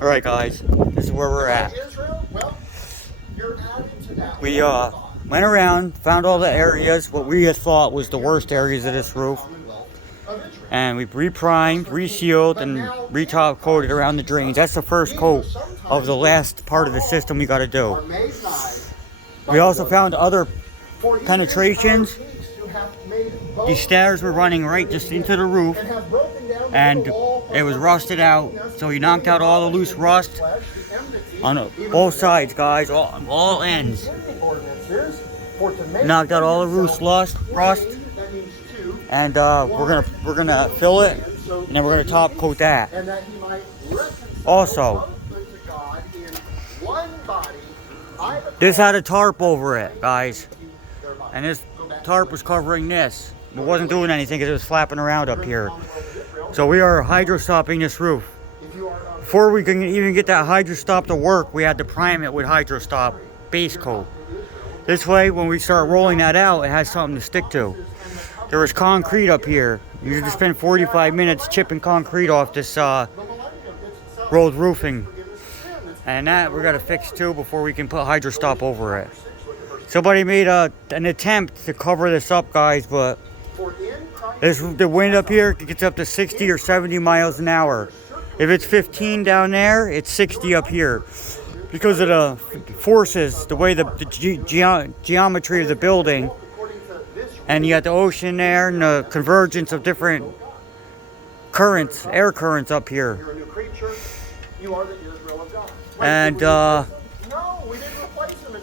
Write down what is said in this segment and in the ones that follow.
Alright guys, this is where we're at. We went around, found all the areas, what we had thought was the worst areas of this roof. And we re-primed, resealed, and re-top coated around the drains. That's the first coat of the last part of the system we gotta do. We also found other penetrations. These stairs were running right just into the roof, and it was rusted out. So we knocked out all the loose rust on both sides, guys, all ends. Knocked out all the roof rust, and we're gonna fill it, and then we're gonna top coat that. Also, this had a tarp over it, guys, and this tarp was covering this. It wasn't doing anything because it was flapping around up here. So we are hydro stopping this roof. Before we can even get that hydro stop to work, we had to prime it with hydro stop base coat. This way, when we start rolling that out, it has something to stick to. There was concrete up here. You had to spend 45 minutes chipping concrete off this rolled roofing. And that we're gonna fix too before we can put hydro stop over it. Somebody made an attempt to cover this up, guys, but the wind up here gets up to 60 or 70 miles an hour. If it's 15 down there, it's 60 up here. Because of the forces, the way the geometry of the building, and you got the ocean there and the convergence of different currents, air currents up here. And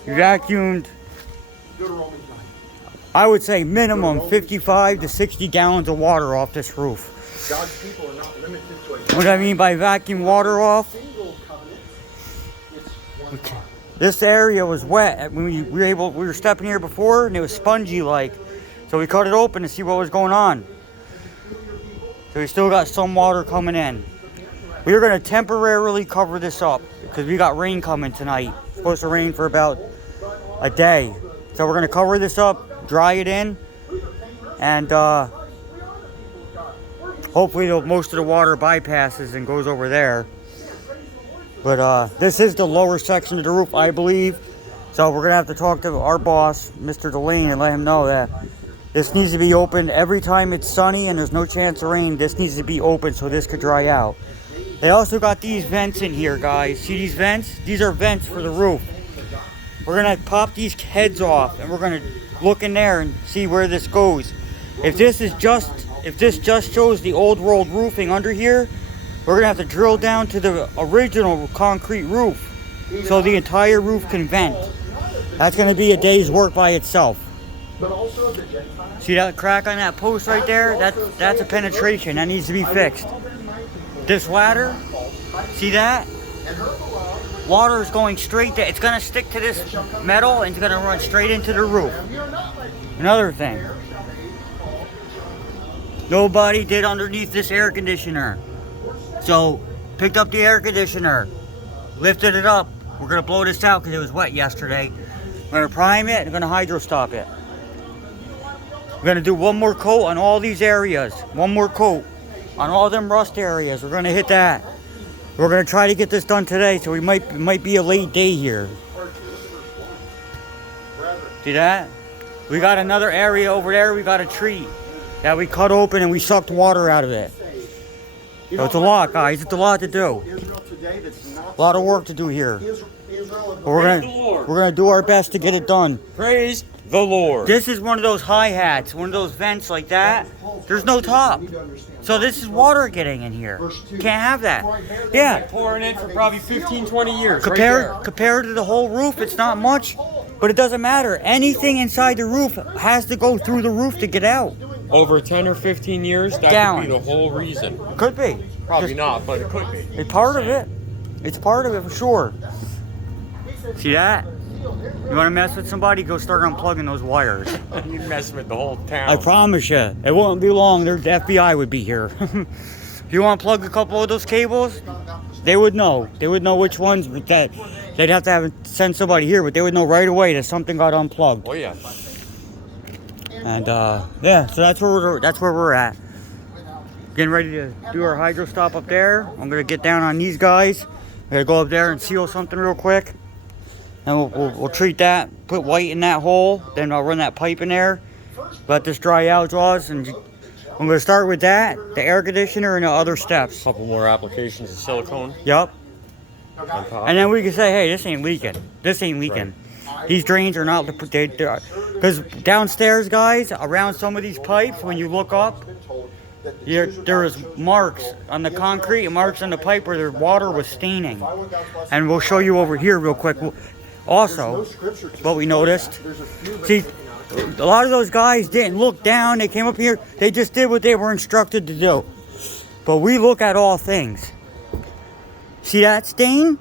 vacuumed, I would say minimum 55 to 60 gallons of water off this roof. What I mean by vacuum water off, okay. This area was wet. We were stepping here before, and it was spongy like. So we cut it open to see what was going on. So we still got some water coming in. We are going to temporarily cover this up because we got rain coming tonight. It's supposed to rain for about a day. So we're going to cover this up, dry it in, and hopefully most of the water bypasses and goes over there. But this is the lower section of the roof, I believe. So we're going to have to talk to our boss, Mr. Delane, and let him know that this needs to be open every time it's sunny and there's no chance of rain. This needs to be open so this could dry out. They also got these vents in here, guys. See these vents? These are vents for the roof. We're going to pop these heads off, and we're going to look in there and see where this goes. If this just shows the old rolled roofing under here, we're going to have to drill down to the original concrete roof so the entire roof can vent. That's going to be a day's work by itself. See that crack on that post right there? That's a penetration. That needs to be fixed. This ladder, see that? Water is going straight there. It's going to stick to this metal and it's going to run straight into the roof. Another thing. Nobody did underneath this air conditioner. So, picked up the air conditioner, lifted it up. We're going to blow this out because it was wet yesterday. We're going to prime it and we're going to hydro stop it. We're going to do one more coat on all these areas. One more coat on all them rust areas. We're going to hit that. We're going to try to get this done today, so it might be a late day here. See that? We got another area over there. We got a tree that we cut open and we sucked water out of it. So it's a lot, guys. It's a lot to do. A lot of work to do here. But we're gonna do our best to get it done. Praise the Lord. This is one of those hi-hats, one of those vents like that. There's no top. So this is water getting in here. Can't have that. Yeah. Pouring in for probably 15, 20 years. Compared to the whole roof, it's not much. But it doesn't matter. Anything inside the roof has to go through the roof to get out. Over 10 or 15 years, that Down. could be the whole reason. Could be. Probably not, but it could be. It's part of it. It's part of it for sure. See that? You want to mess with somebody? Go start unplugging those wires. You mess with the whole town. I promise you, it won't be long. The FBI would be here. If you want to plug a couple of those cables, they would know. They would know which ones. That they'd have to send somebody here, but they would know right away that something got unplugged. Oh yeah. And yeah, so that's where we're at. getting ready to do our hydro stop up there. I'm gonna get down on these guys. I'm gonna go up there and seal something real quick. And we'll treat that, put white in that hole, then I'll run that pipe in there. Let this dry out, Jaws, and I'm gonna start with that, the air conditioner, and the other steps. Couple more applications of silicone Yep. on top. And then we can say, hey, this ain't leaking. This ain't leaking. These drains are not, because downstairs, guys, around some of these pipes, when you look up, there's marks on the concrete and marks on the pipe where the water was staining. And we'll show you over here real quick. Also, what we noticed, see, a lot of those guys didn't look down. They came up here. They just did what they were instructed to do. But we look at all things. See that stain?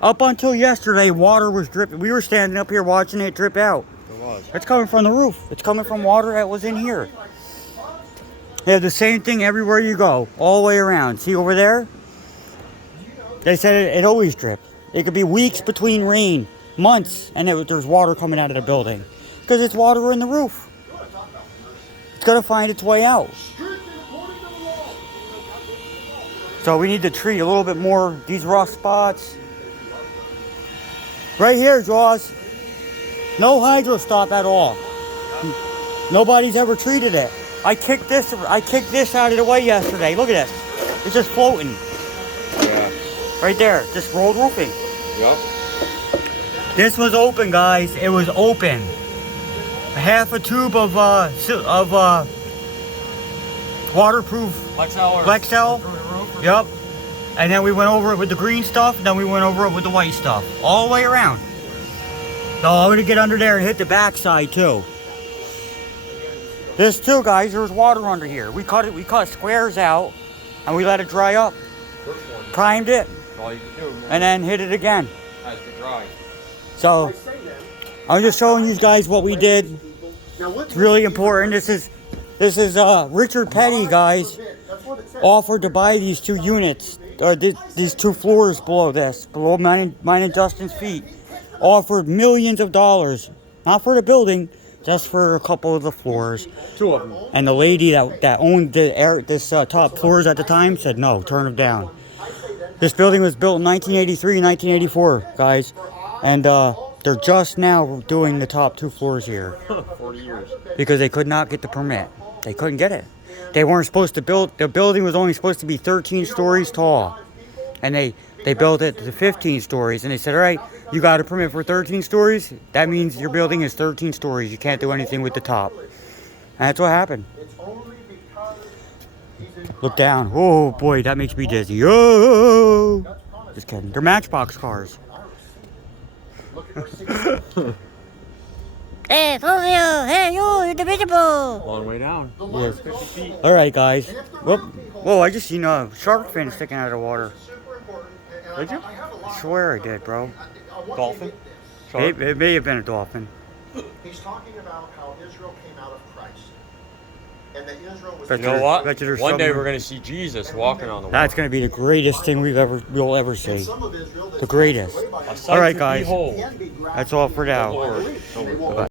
Up until yesterday, water was dripping. We were standing up here watching it drip out. It was. It's coming from the roof. It's coming from water that was in here. They have the same thing everywhere you go, all the way around. See over there? They said it always dripped. It could be weeks between rain, months, and there's water coming out of the building. Because it's water in the roof. It's going to find its way out. So we need to treat a little bit more these rough spots. Right here, Jaws. No hydro stop at all. Nobody's ever treated it. I kicked this out of the way yesterday. Look at this. It's just floating. Yeah. Right there. Just rolled roofing. Yep. This was open, guys. It was open. Half a tube of waterproof Lexel. Yep. And then we went over it with the green stuff. Then we went over it with the white stuff. All the way around. So I'm gonna get under there and hit the backside too. This too, guys. There was water under here. We cut squares out, and we let it dry up. Primed it, All you can do, man. and then hit it again. Has to dry. So I'm just showing you guys what we did. It's really important. This is Richard Petty, guys, offered to buy these 2 units, these 2 floors below this, below mine and Justin's feet. Offered millions of dollars, not for the building, just for a couple of the floors. 2 of them. And the lady that owned this top floors at the time said no, turn them down. This building was built in 1983, 1984, guys, and they're just now doing the top 2 floors here 40 years. because they could not get the permit. They couldn't get it. They weren't supposed to build. The building was only supposed to be 13 stories tall, and they built it to 15 stories. And they said, all right, you got a permit for 13 stories. That means your building is 13 stories. You can't do anything with the top. And that's what happened. Look down. Oh boy, that makes me dizzy. Oh, just kidding. They're Matchbox cars. Hey, Fulvio! Hey, you indivisible! Long way down. Yes. 50 feet. All right, guys. Whoa! I just seen a shark fin sticking out of the water. Did you? I swear I did, bro. Dolphin? It may have been a dolphin. He's talking about how Israel came out of Christ. And that Israel was... Bet You know what? Bet you there's One day somewhere- we're going to see Jesus walking on the water. That's gonna be the greatest thing we'll ever see. Some of Israel The greatest. A sight All right, to guys. behold. That's all for now. Lord. Bye-bye.